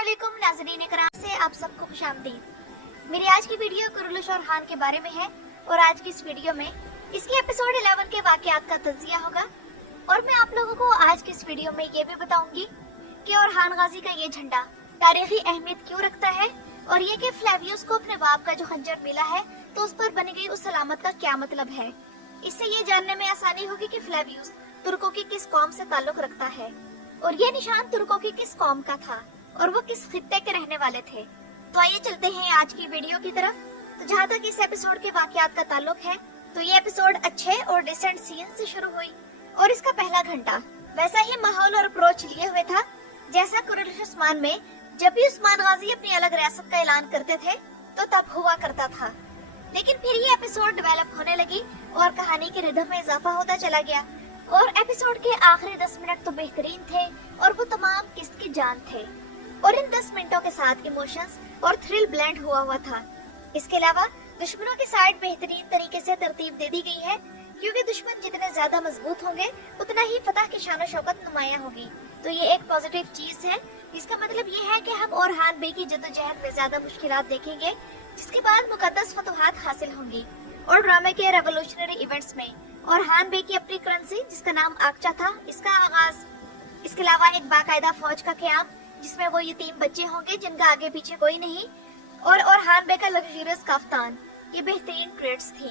अस्सलामुअलैकुम नाज़रीन इकराम से आप सबको खुशामदीद। मेरी आज की वीडियो कुरुलुश और खान के बारे में है और आज की इस वीडियो में इसके एपिसोड 11 के वाकयात का तज्जिया होगा और मैं आप लोगों को आज की इस वीडियो में ये भी बताऊंगी कि orhan गाजी का ये झंडा तारीखी अहमियत क्यों रखता है और ये कि फ्लेवियस को अपने बाप का जो खंजर मिला है तो उस पर बनी गई उस सलामत का क्या मतलब है। इससे ये जानने में आसानी होगी कि फ्लेवियस तुर्कों की किस कौम से ताल्लुक रखता है और ये निशान तुर्कों की किस कौम का था और वो किस खित्ते के रहने वाले थे। तो आइए चलते हैं आज की वीडियो की तरफ। तो जहाँ तक इस एपिसोड के वाकयात का ताल्लुक है तो ये एपिसोड अच्छे और डिसेंट सीन से शुरू हुई और इसका पहला घंटा वैसा ही माहौल और अप्रोच लिए हुए था जैसा कुरुलुश उस्मान में जब भी उस्मान गाजी अपनी अलग रियासत का ऐलान करते थे तो तब हुआ करता था। लेकिन फिर ये एपिसोड डेवलप होने लगी और कहानी के रिदम में इजाफा होता चला गया और एपिसोड के आखिरी 10 मिनट तो बेहतरीन थे और वो तमाम किस्त की जान थे और इन 10 मिनटों के साथ इमोशंस और थ्रिल ब्लेंड हुआ था। इसके अलावा दुश्मनों की साइड बेहतरीन तरीके से तरतीब दे दी गई है क्योंकि दुश्मन जितने ज्यादा मजबूत होंगे उतना ही फतह की शान शौकत नुमाया होगी। तो ये एक पॉजिटिव चीज है। इसका मतलब ये है कि हम orhan बे की जद्दोजहद में ज्यादा मुश्किलात देखेंगे जिसके बाद मुकद्दस फतवाहत हासिल होंगी। और ड्रामे के रेवोल्यूशनरी इवेंट्स में orhan बे की अपनी करेंसी जिसका नाम आकचा था इसका आगाज। इसके अलावा एक बाकायदा फौज का क़याम जिसमें वो यतीम बच्चे होंगे जिनका आगे पीछे कोई नहीं और orhan बे का लग्जरियस कफ्तान, ये बेहतरीन ट्रेड्स थी।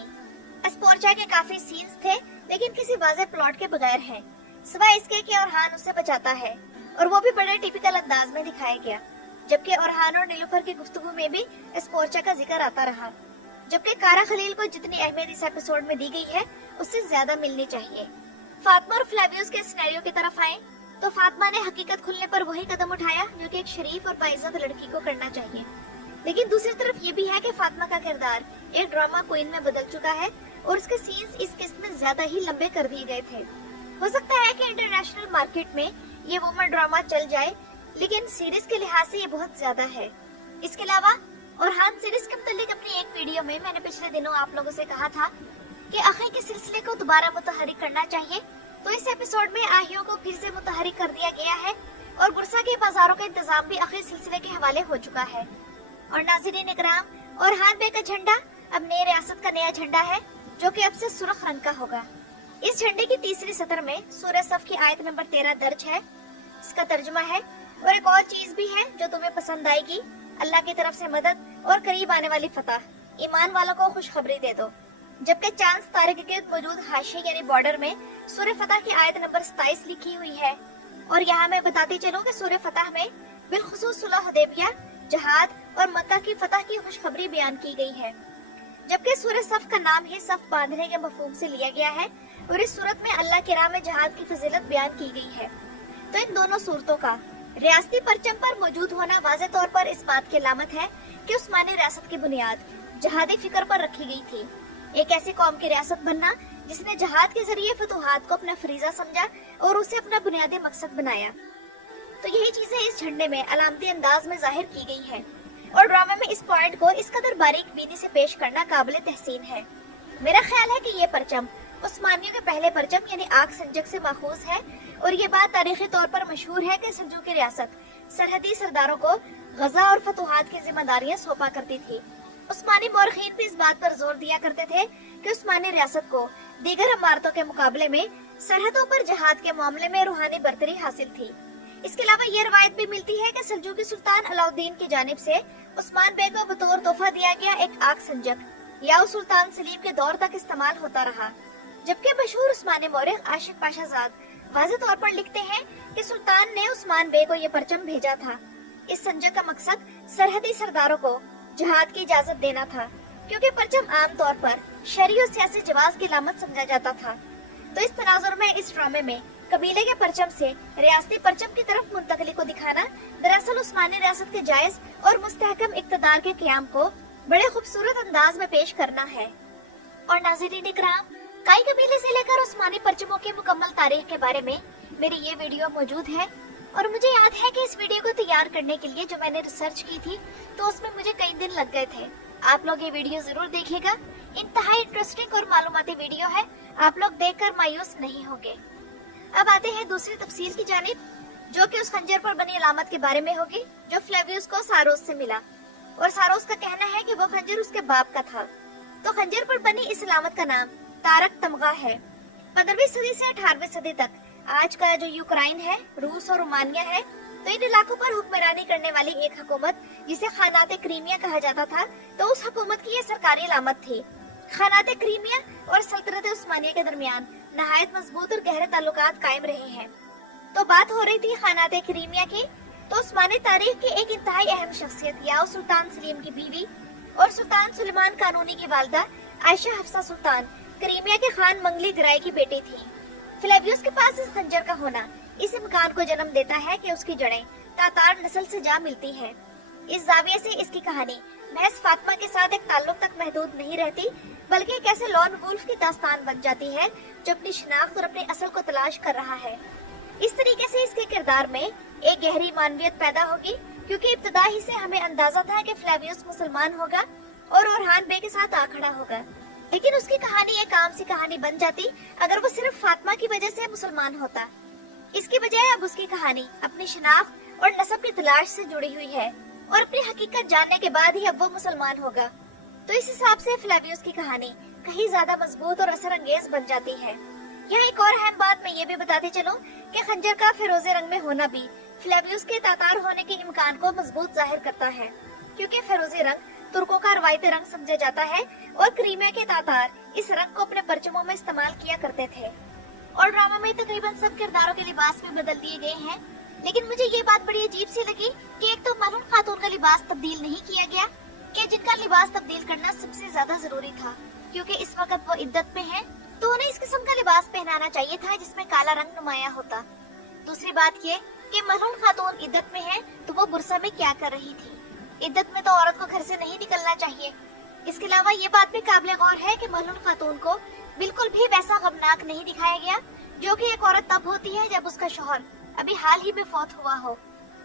एस्पोर्चा के काफी सीन्स थे लेकिन किसी वाज़ेह प्लॉट के बगैर हैं सिवाय इसके कि orhan उसे बचाता है और वो भी बड़े टिपिकल अंदाज में दिखाया गया। जबकि orhan और नीलुफर की गुफ्तगू में भी एस्पोर्चा का जिक्र आता रहा। जबकि कारा खलील को जितनी अहमियत इस एपिसोड में दी गई है उससे ज्यादा मिलनी चाहिए। फातिमा और फ्लेवियस के सिनेरियो की तरफ आए तो फातिमा ने हकीकत खुलने पर वही कदम उठाया जो कि एक शरीफ और बाइज्जत लड़की को करना चाहिए। लेकिन दूसरी तरफ ये भी है कि फातिमा का किरदार एक ड्रामा क्वीन में बदल चुका है और उसके सीन्स इस किस्त में ज्यादा ही लंबे कर दिए गए थे। हो सकता है कि इंटरनेशनल मार्केट में ये वुमन ड्रामा चल जाए लेकिन सीरीज के लिहाज से ये बहुत ज्यादा है। इसके अलावा orhan सीरीज के मुतालिक अपनी एक वीडियो में मैंने पिछले दिनों आप लोगों से कहा था कि अखी के सिलसिले को दोबारा मुतहरिक करना चाहिए। तो इस एपिसोड में आहियों को फिर से मुतहरिक कर दिया गया है और बुरसा के बाजारों का इंतजाम भी अखी सिलसिले के हवाले हो चुका है। और नाज़रीन इकराम orhan बे का झंडा अब नई रियासत का नया झंडा है जो कि अब से सुर्ख रंग का होगा। इस झंडे की तीसरी सतर में सूरह सफ की आयत नंबर 13 दर्ज है। इसका तर्जुमा है और एक और चीज भी है जो तुम्हें पसंद आएगी, अल्लाह की तरफ से मदद और करीब आने वाली फतह, ईमान वालों को खुशखबरी दे दो। जबकि चांद तारे के गिर्द मौजूद हाशिए यानी बॉर्डर में सूरह फतह की आयत नंबर 27 लिखी हुई है। और यहाँ मैं बताती चलूँ कि सूरह फतह में बिलखुसूस सुलह हुदैबिया, जहाद और मक्का की फतह की खुशखबरी बयान की गई है। जबकि सूरह सफ का नाम ही सफ बांधने के मफहूम से लिया गया है और इस सूरत में अल्लाह की राह में जहाद की फजीलत बयान की गई है। तो इन दोनों सूरतों का रियासती परचम पर मौजूद होना वाज़ेह तौर पर इस बात की अलामत है कि उस्मानी रियासत की बुनियाद जहादी फिक्र पर रखी गई थी। एक ऐसी कौम की रियासत बनना जिसने जहाद के जरिए फतूहात को अपना फरीजा समझा और उसे अपना बुनियादी मकसद बनाया। तो यही चीजें इस झंडे में अलामती अंदाज में जाहिर की गई है और ड्रामे में इस पॉइंट को इस कदर बारीक बीनी से पेश करना काबिल तहसीन है। मेरा ख्याल है कि ये परचम उस्मानियों के पहले परचम यानी आग संजक से माखूज है और ये बात तारीखी तौर पर मशहूर है कि सल्जूकी रियासत सरहदी सरदारों को गजा और फतूहात की जिम्मेदारियां सौंपा करती थी। उस्मानी मौरखीन भी इस बात पर जोर दिया करते थे कि उस्मानी रियासत को दीगर इमारतों के मुकाबले में सरहदों पर जहाद के मामले में रूहानी बरतरी हासिल थी। इसके अलावा ये रवायत भी मिलती है कि सल्जूकी सुल्तान अलाउद्दीन की जानिब से उस्मान बे को बतौर तोहफा दिया गया एक आग संजक या सुल्तान सलीम के दौर तक इस्तेमाल होता रहा। जबकि मशहूर उस्मानी मौरख आशिक पाशाजाद वाज़ेह तौर पर लिखते हैं कि सुल्तान ने उस्मान बे को ये परचम भेजा था। इस संजक का मकसद सरहदी सरदारों को जहाद की इजाजत देना था क्योंकि परचम आम तौर पर शरई और सियासी जवाज की लामत समझा जाता था। तो इस तनाजुर में इस ड्रामे में कबीले के परचम से रियासती परचम की तरफ मुंतकली को दिखाना दरअसल उस्मानी रियासत के जायज और मुस्तहकम इक्तदार के क़याम को बड़े खूबसूरत अंदाज में पेश करना है। और नाज़रीन इकराम कई कबीले से लेकर उस्मानी परचमों की मुकम्मल तारीख के बारे में मेरी ये वीडियो मौजूद है और मुझे याद है कि इस वीडियो को तैयार करने के लिए जो मैंने रिसर्च की थी तो उसमें मुझे कई दिन लग गए थे। आप लोग ये वीडियो जरूर देखिएगा, इंतहाई इंटरेस्टिंग और मालूमाती वीडियो है, आप लोग देखकर मायूस नहीं होंगे। अब आते हैं दूसरी तफसील की जानिब। जो कि उस खंजर पर बनी अलामत के बारे में होगी जो फ्लेवियस को सारोस से मिला। और सारोस का कहना है कि वो खंजर उसके बाप का था। तो खंजर पर बनी इस अलामत का नाम तारक तमगा है। 15वीं सदी से 18वीं सदी तक आज का जो यूक्रेन है, रूस और रोमानिया है, तो इन इलाकों पर हुक्मरानी करने वाली एक हुकूमत जिसे खानाते क्रीमिया कहा जाता था, तो उस हुकूमत की ये सरकारी अलामत थी। खानाते क्रीमिया और सल्तनत उस्मानिया के दरमियान नहायत मजबूत और गहरे ताल्लुकात कायम रहे हैं। तो बात हो रही थी खानाते क्रीमिया की, तो उस्मानी तारीख की एक इंतहाई अहम शख्सियत याओ सुल्तान सलीम की बीवी और सुल्तान सुलेमान कानूनी की वालिदा आयशा हफ्सा सुल्तान क्रीमिया के खान मंगली गराई की बेटी थी। फ्लेवियस के पास इस खंजर का होना इस इम्कान को जन्म देता है कि उसकी जड़ें तातार नस्ल से जा मिलती है। इस जाविये से इसकी कहानी महज फातिमा के साथ एक ताल्लुक तक महदूद नहीं रहती, बल्कि एक ऐसे लॉन वुल्फ की दास्तान बन जाती है जो अपनी शिनाख्त और अपनी असल को तलाश कर रहा है। इस तरीके से इसके किरदार में एक गहरी मानवियत पैदा होगी, क्योंकि इब्तदा ही से हमें अंदाजा था कि फ्लेवियस मुसलमान होगा और ओरहान बे के साथ आ खड़ा होगा। लेकिन उसकी कहानी एक आम सी कहानी बन जाती अगर वो सिर्फ फातिमा की वजह से मुसलमान होता। इसकी बजाय अब उसकी कहानी अपनी शिनाख्त और नस्ब की तलाश से जुड़ी हुई है और अपनी हकीकत जानने के बाद ही अब वो मुसलमान होगा। तो इस हिसाब से फ्लेवियस की कहानी कहीं ज्यादा मजबूत और असर अंगेज बन जाती है। यहाँ एक और अहम बात मैं ये भी बताती चलूं कि खंजर का फिरोजे रंग में होना भी फ्लेवियस के तातार होने के इम्कान को मजबूत जाहिर करता है, क्योंकि फिरोजी रंग तुर्कों का रवायती रंग समझा जाता है और क्रीमिया के तातार इस रंग को अपने परचमों में इस्तेमाल किया करते थे। और ड्रामा में तकरीबन सब किरदारों के लिबास में बदल दिए गए हैं, लेकिन मुझे ये बात बड़ी अजीब सी लगी कि एक तो मलून खातून का लिबास तब्दील नहीं किया गया, कि जिनका लिबास तब्दील करना सबसे ज्यादा जरूरी था, क्योंकि इस वक्त वो इद्दत में हैं, तो उन्हें इस किस्म का लिबास पहनाना चाहिए था जिसमें काला रंग नुमाया होता। दूसरी बात ये कि मलून खातून इद्दत में है तो वो बुरसा में क्या कर रही थी? इद्दत में तो औरत को घर से नहीं निकलना चाहिए। इसके अलावा ये बात भी काबिल गौर है कि मलून खातून को बिल्कुल भी वैसा गमनाक नहीं दिखाया गया जो कि एक औरत तब होती है जब उसका शौहर अभी हाल ही में फौत हुआ हो।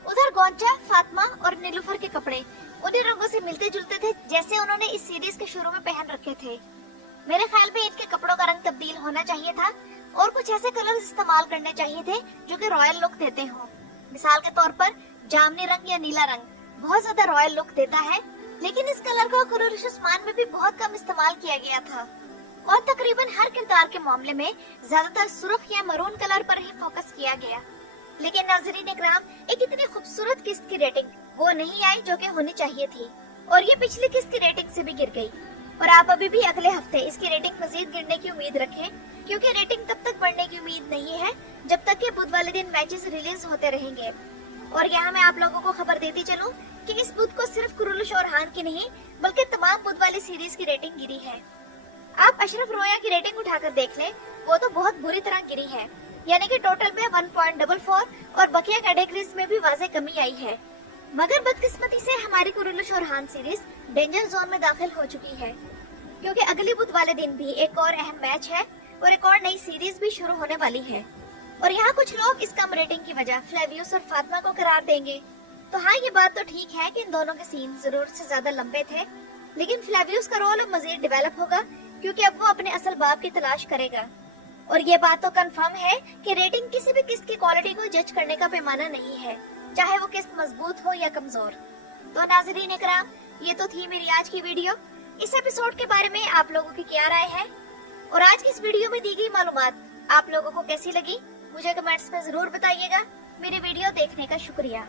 उधर गोंचा, फातिमा और नीलूफर के कपड़े उन्हीं रंगों से मिलते जुलते थे जैसे उन्होंने इस सीरीज के शुरू में पहन रखे थे। मेरे ख्याल में इनके कपड़ों का रंग तब्दील होना चाहिए था और कुछ ऐसे कलर्स इस्तेमाल करने चाहिए थे जो कि रॉयल लुक देते हो। मिसाल के तौर पर जामनी रंग या नीला रंग बहुत ज्यादा रॉयल लुक देता है, लेकिन इस कलर को कुरैश उस्मान में भी बहुत कम इस्तेमाल किया गया था और तकरीबन हर किरदार के मामले में ज्यादातर सुर्ख या मरून कलर पर ही फोकस किया गया। लेकिन नाज़रीन इकराम, एक इतनी खूबसूरत किस्त की रेटिंग वो नहीं आई जो कि होनी चाहिए थी, और ये पिछली किस्त की रेटिंग से भी गिर गई। और आप अभी भी अगले हफ्ते इसकी रेटिंग मजीद गिरने की उम्मीद रखें, क्योंकि रेटिंग तब तक बढ़ने की उम्मीद नहीं है जब तक कि बुध वाले दिन मैचेस रिलीज होते रहेंगे। और यहाँ मैं आप लोगों को खबर देती चलूं कि इस बुध को सिर्फ कुरुलुश और हान की नहीं बल्कि तमाम बुध वाली सीरीज की रेटिंग गिरी है। आप अशरफ रोया की रेटिंग उठाकर देख लें, वो तो बहुत बुरी तरह गिरी है, यानी कि टोटल में 1.44 और बकिया कैटेगरीज में भी वाज़ेह कमी आई है। मगर बदकिस्मती से हमारी कुरुलुश और हान सीरीज डेंजर जोन में दाखिल हो चुकी है, क्योंकि अगली बुध वाले दिन भी एक और अहम मैच है और एक और नई सीरीज भी शुरू होने वाली है। और यहाँ कुछ लोग इस कम रेटिंग की वजह फ्लेवियस और फातिमा को करार देंगे। तो हाँ, ये बात तो ठीक है कि इन दोनों के सीन जरूरत से ज्यादा लंबे थे, लेकिन फ्लेवियस का रोल अब मजीद डेवलप होगा क्योंकि अब वो अपने असल बाप की तलाश करेगा। और ये बात तो कंफर्म है कि रेटिंग किसी भी किस्त की क्वालिटी को जज करने का पैमाना नहीं है, चाहे वो किस्त मजबूत हो या कमजोर। तो नाज़रीन इकराम, ये तो थी मेरी आज की वीडियो। इस एपिसोड के बारे में आप लोगों की क्या राय है और आज की इस वीडियो में दी गई मालूमात आप लोगों को कैसी लगी, मुझे कमेंट्स में जरूर बताइएगा। मेरी वीडियो देखने का शुक्रिया।